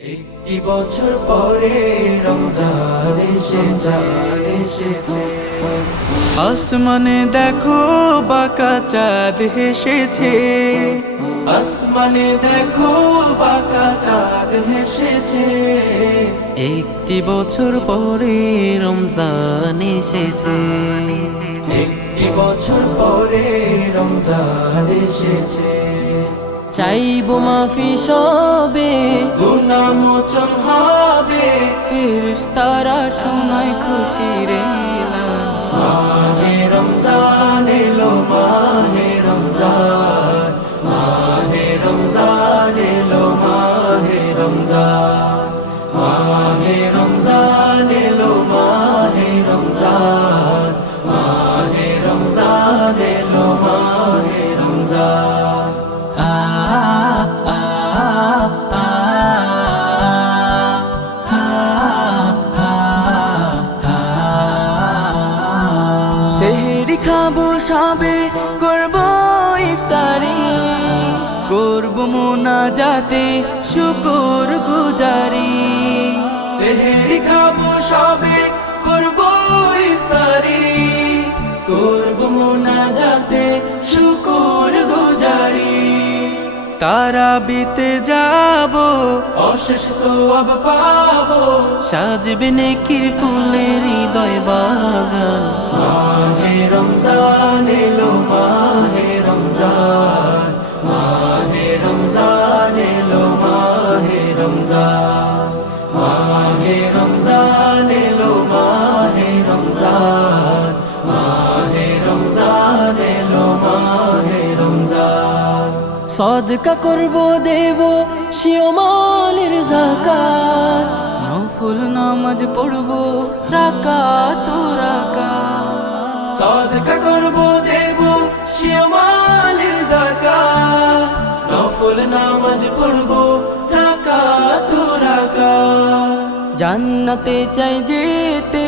একটি বছর পরে রমজান এসেছে। আসমানে দেখো বাঁকা চাঁদ হেসেছে। আসমানে দেখো বাঁকা চাঁদ হেসেছে। একটি বছর পরে রমজান এসেছে। একটি বছর পরে রমজান এসেছে। চাইবো মাফি সবে, গুনাহ মোচন হবে। ফেরেশতারা শোনায় খুশির এলান। মাহে রমজান এলো, মাহে রমজান, মাহে রমজান এলো, মাহে রমজান, মাহে রমজান এলো, মাহে রমজান, মাহে রমজান এলো, মাহে রমজান। সেহরি খাবো সবে, করবো ইফতারি, করবো মোনাজাতে শুকর গুজারি। সেহরি খাবো সবে, করবো ইফতারি, করবো মোনাজাতে শুকর গুজারি। তারা বিতে যাবো, অশেষ সওয়াব পাবো। সাজবে নেকির ফুলের হৃদয় বাগান। মাহে রমজান এলো, মাহে রমজান, মাহে রমজান এলো, মাহে রমজান, মাহে রমজান এলো, মাহে রমজান, মাহে রমজান এলো, মাহে রমজান। সদকা করবো দেবো শিওমালের যাকাত, নফল নামাজ পড়বো রাকাত রাকাত। সদকা করবো দেবো শিওমালের যাকাত, নফল নামাজ পড়বো রাকাত রাকাত। জান্নাতে চাই যেতে,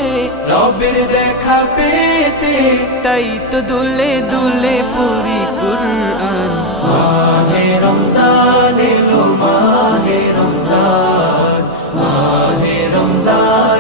রবের দেখা পেতে, তাই তো দুলে দুলে পড়ি কুরআন। মাহে রমজান এলো, মাহে রমজান, মাহে রমজান